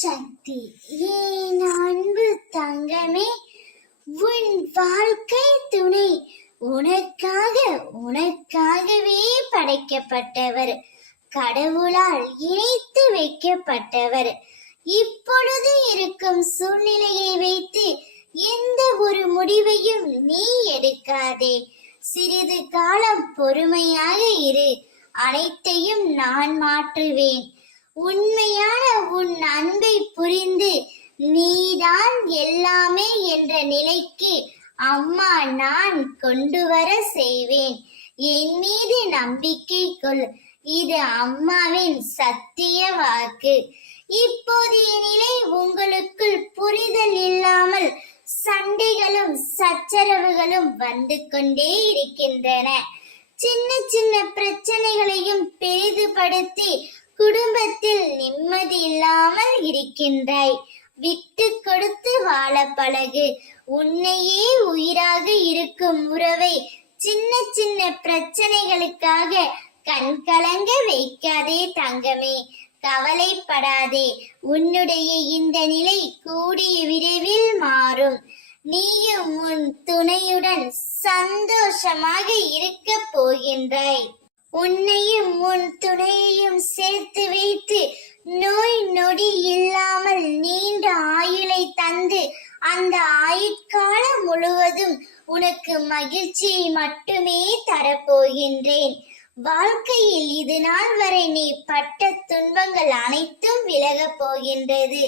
சக்தி. என் அன்பு தங்கமே, உன் வாழ்க்கை துணை உனக்காகவே படைக்கப்பட்டவர், கடவுளால் இணைத்து வைக்கப்பட்டவர். இப்பொழுது இருக்கும் சூழ்நிலையை வைத்து எந்த ஒரு முடிவையும் நீ எடுக்காதே. சிறிது காலம் பொறுமையாக இரு, அனைத்தையும் நான் மாற்றுவேன். உண்மையான உன் அன்பை புரிந்து நீதான் எல்லாமே என்ற நிலைக்கு அம்மா நான் கொண்டு வர செய்வேன். என் மீது நம்பிக்கை கொள், இது அம்மாவின் சத்திய வாக்கு. இப்போதைய நிலை உங்களுக்குள் புரிதல் இல்லாமல் சண்டைகளும் சச்சரவுகளும் வந்து கொண்டே இருக்கின்றன. சின்ன சின்ன பிரச்சனைகளையும் பெரிதுபடுத்தி குடும்பத்தில் நிம்மதி இல்லாமல் இருக்கின்றாய். விட்டு கொடுத்து வாழ பழகு. உன்னையே உயிராக இருக்கும் உறவை சின்ன சின்ன பிரச்சனைகளுக்காக கண்கலங்க வைக்காதே தங்கமே. கவலைப்படாதே, உன்னுடைய இந்த நிலை கூடிய விரைவில் மாறும். நீயும் உன் துணையுடன் சந்தோஷமாக இருக்க போகின்றாய். உன்னையும் உன் துணையையும் சேர்த்து வைத்து நோய் நொடி இல்லாமல் நீண்ட ஆயுளை தந்து அந்த ஆயுட்காலம் முழுவதும் உனக்கு மகிழ்ச்சியை மட்டுமே தரப்போகின்றேன். வாழ்க்கையில் இது நாள் வரை நீ பட்ட துன்பங்கள் அனைத்தும் விலகப் போகின்றது.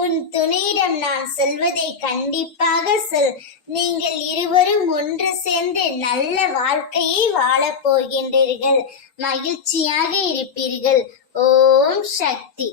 உன் துணையிடம் நான் சொல்வதை கண்டிப்பாக சொல். நீங்கள் இருவரும் ஒன்று சேர்ந்து நல்ல வாழ்க்கையை வாழப் போகின்றீர்கள். மகிழ்ச்சியாக இருப்பீர்கள். ஓம் சக்தி.